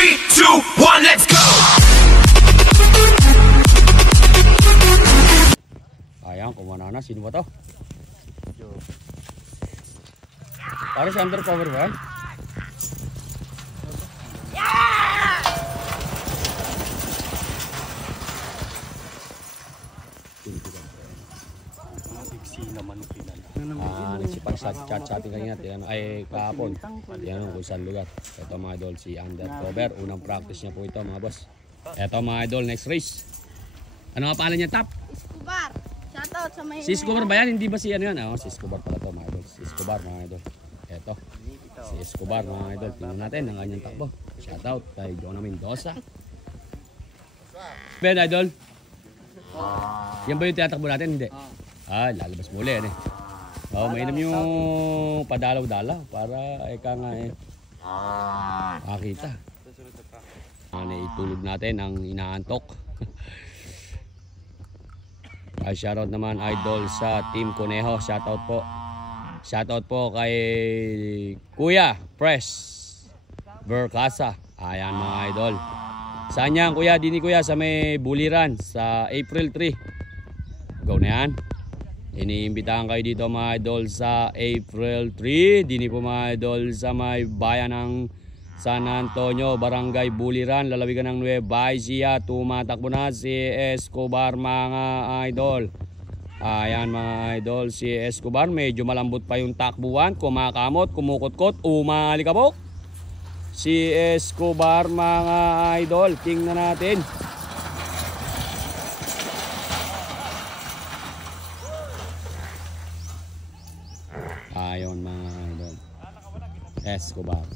3, 2, 1, let's go! Ayan, kumana na. Sino ba to? Parang siya undercover ba? Nagsipag-chat-chatting kanina. Ay, kahapon. Yan kung saan lugar. Ito mga idol, si undercover. Unang practice niya po ito mga boss. Ito mga idol, next race. Ano nga pangalan niya, Tap? Escobar. Shoutout sa may... Si Escobar ba yan? Hindi ba si ano yan? Si Escobar pala to mga idol. Si Escobar mga idol. Ito. Si Escobar mga idol. Tingnan natin ang kanyang takbo. Shoutout kay Jonah Mendoza. Ben idol. Yan ba yung tinatakbo natin? Hindi. Lalabas muli yan eh. Mainam yung padalaw-dalaw para eka nga eh. Makita. Itulog natin ang inaantok. Shoutout naman idol sa Team Conejo. Shoutout po. Shoutout po kay Kuya Press Berkasa. Ayan mga idol. Saan yan kuya? Dini kuya sa may Buliran sa April 3. Go na yan. Iniimbitahan kayo dito mga idol sa April 3. Dini po mga idol sa may bayan ng San Antonio, Barangay Buliran, lalawigan ng Nueva Ecija. Tumatakbo na si Escobar mga idol. Ayan mga idol, si Escobar medyo malambot pa yung takbuhan. Kumakamot, kumukutkot, umalikabok. Si Escobar mga idol, tingnan natin. Ayon mga idol, Escobar.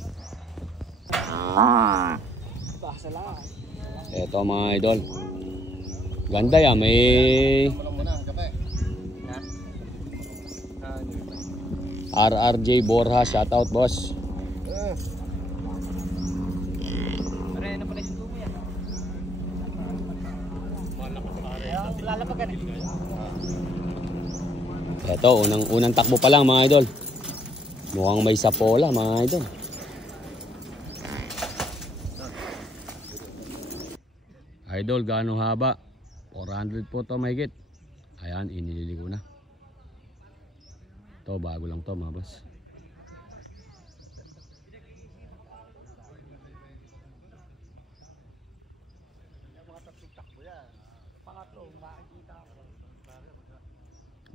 Ito mga idol, ganda yan, may RRJ Borja, shoutout boss. Ito, unang takbo pa lang mga idol. Mukhang may sapola mga idol. Idol, gaano haba? 400 po to mahigit. Ayan, inililigo na. Ito, bago lang to mga boss.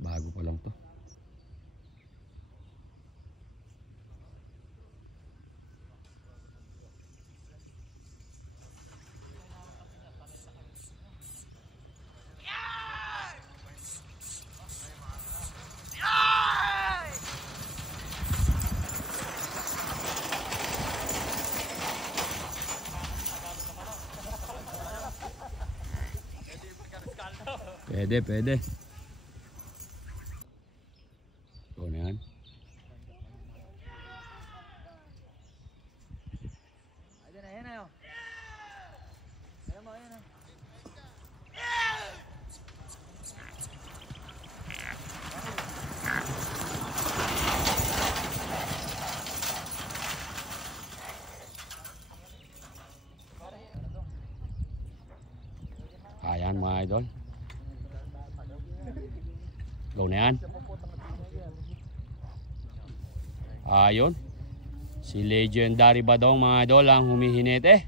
Bago pa lang to. Pwede. Ito na yan. Ayan mga idol. Go na yan. Ayun. Si Legendary Badong mga idol ang humihinete.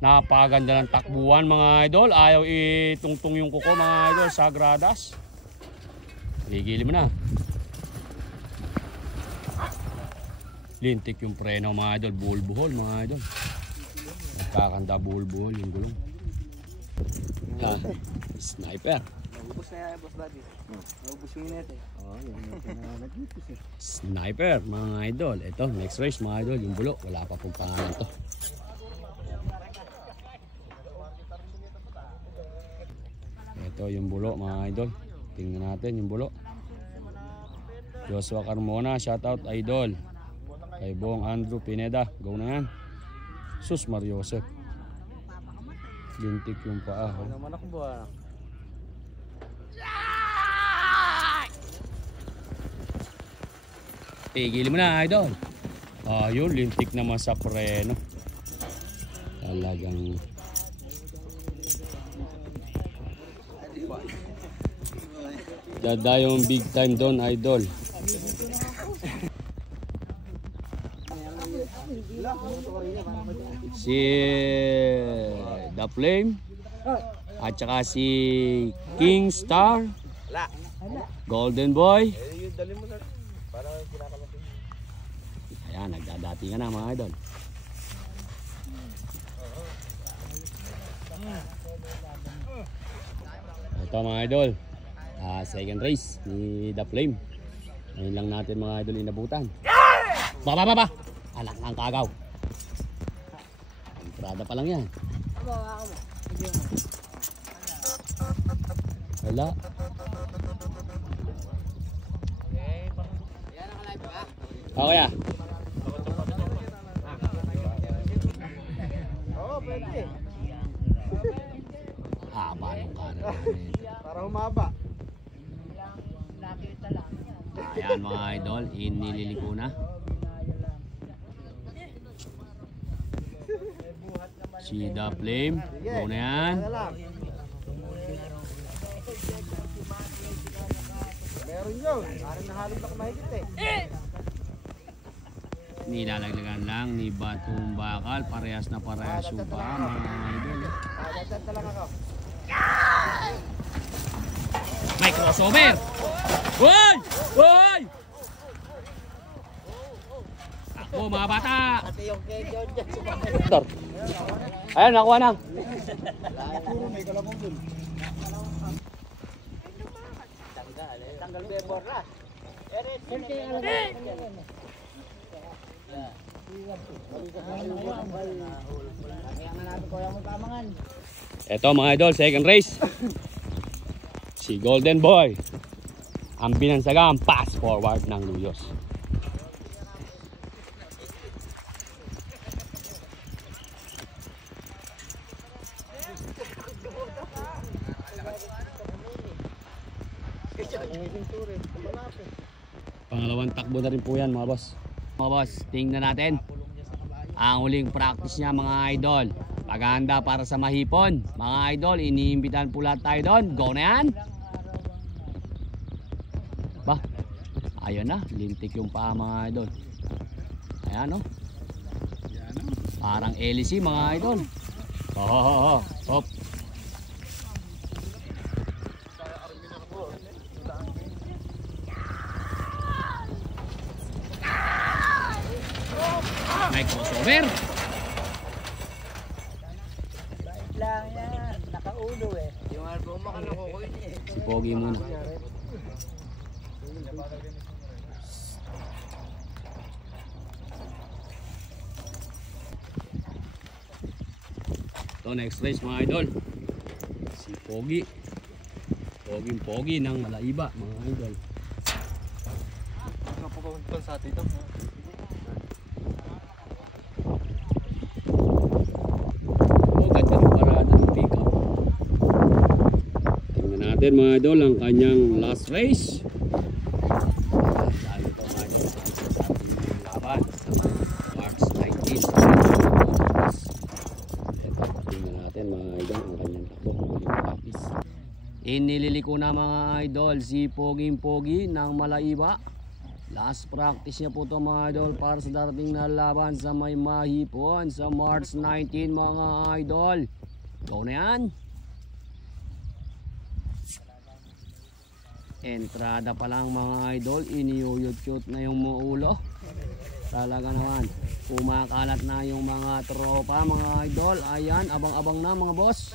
Napakaganda ng takbuhan mga idol. Ayaw itungtong yung kuko mga idol sa gradas. Gigilin mo na. Lintik yung preno mga idol. Buhol-buhol mga idol. Nagkakanda buhol-buhol yung gulong. Sniper. Naubos na yan, boss buddy. Naubos yung net eh. Sniper mga idol. Ito, next race mga idol. Yung bulo, wala pa pong pangalan to. Ito yung bulo mga idol. Tingnan natin yung bulo. Joshua Carmona, shoutout idol. Kay Bong Andrew Pineda. Go na yan. Sus Mariosep. Lintik yung paa. Naman ako ba? Tigil mo na idol. Ayun, lintik naman sa preno. Talagang dada yung big time doon, idol. Si The Flame at saka si King Star, Golden Boy. Ayan, nagdadati ka na mga idol. Ito mga idol, second race ni The Flame. Ngayon lang natin mga idol inabutan. Baba! Anak ng kagaw. Entrada pa lang yan. Wala. Okay ah. Oo, pwede. Haba ng kanan. Para humaba. Ayan mga idol, inililiko na. Si The Flame, go na yan. Meron yun. Parang nahalog na kumahigit eh. Nilalaglagan lang ni Batong Bakal, parehas na parehas yung paa mga idol. Dadad lang ako. May crossover! Hoy! Hoy! Ako mga bata! Pati yung kay John dyan sumakay. Ayan, nakuha na. May kalamong dun. Tanggal bebor na. Ito mga idol, second race. Si Golden Boy ang binansagang pass forward ng Luyos. Pangalawang takbo na rin po yan mga boss. Mga boss, tingnan natin ang huling practice niya mga idol. Paghahanda para sa mahipon. Mga idol, iniimbitan po lahat tayo doon. Go na yan. Ba, ayun na, lintik yung paa mga idol. Ayan o. Parang LC mga idol. Hop. May crossover. Lang yan. Nakaulo eh. Yung album makaloko ko yun eh. Si Pogi muna. Ito next race mga idol. Si Pogi. Pogi ng Malaiba mga idol. Napapagpunta sa atin ito. Natin mga idol ang kanyang last race. Dahil ito mga idol sa ating laban sa March 19. Tingnan natin mga idol ang kanyang takbo ng practice. Inililiko na mga idol si Pogi ng Malaiba. Last practice niya po ito mga idol para sa darating na laban sa may mahipon sa March 19 mga idol. Go na yan. Entrada pa lang mga idol, iniyuyot-yot na yung ulo. Talaga naman, kumakalat na yung mga tropa mga idol. Ayan, abang-abang na mga boss.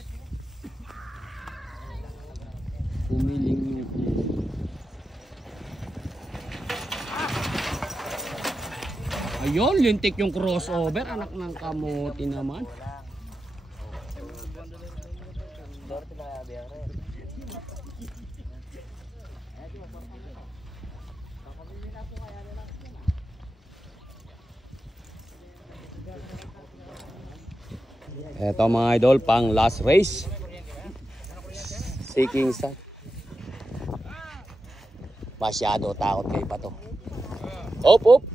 Pumiling yung ulo. Ayun, lintik yung crossover, anak ng kamote naman. Eto mga idol, pang last race. Si King Star. Masyado takot kayo pa to. Op.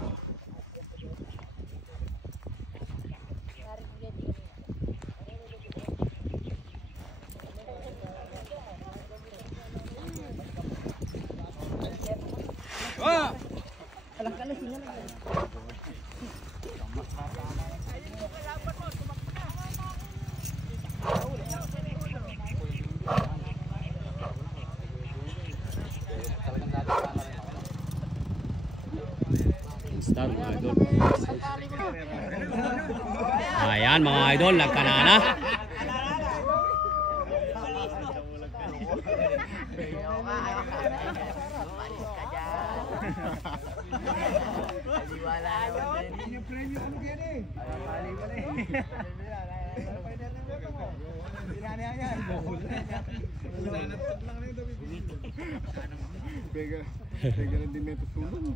Ayan mga idol, nagkanana. Pega na din nito sulong.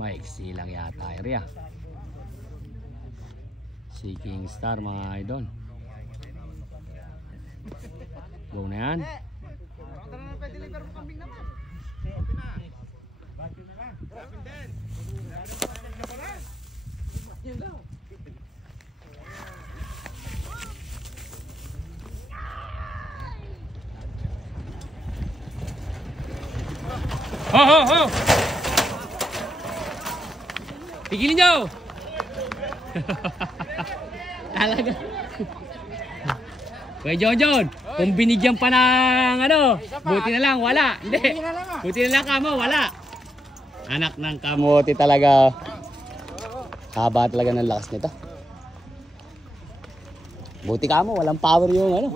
Maiksi lang yata area. Si King Star mga idol. Go na yan. Ho ho ho! Pigilin nyo! Talaga. Kuya John, kung binigyan pa ng ano, buti na lang, wala. Hindi. Buti na lang kamo, wala. Anak ng kamote talaga. Haba talaga ng lakas nito. Buti kamo, walang power yung ano.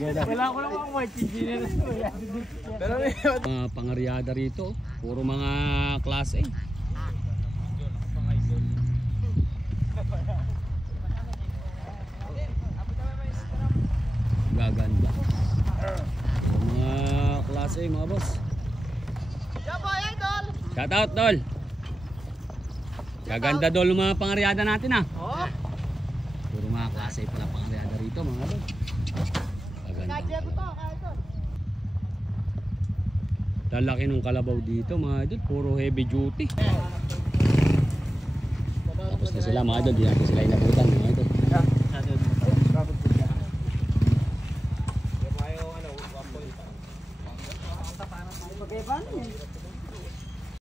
Wala ko lang mga chigin na. Mga pangaryada rito, puro mga class A. Gaganda. Puro mga class A mga boss. Shout out Dol. Gaganda Dol yung mga pangaryada natin ah. Puro mga class A pala pangaryada rito mga Dol. Lalaki nung kalabaw dito mga idol, puro heavy duty. Tapos na sila mga idol, di natin sila inabutan.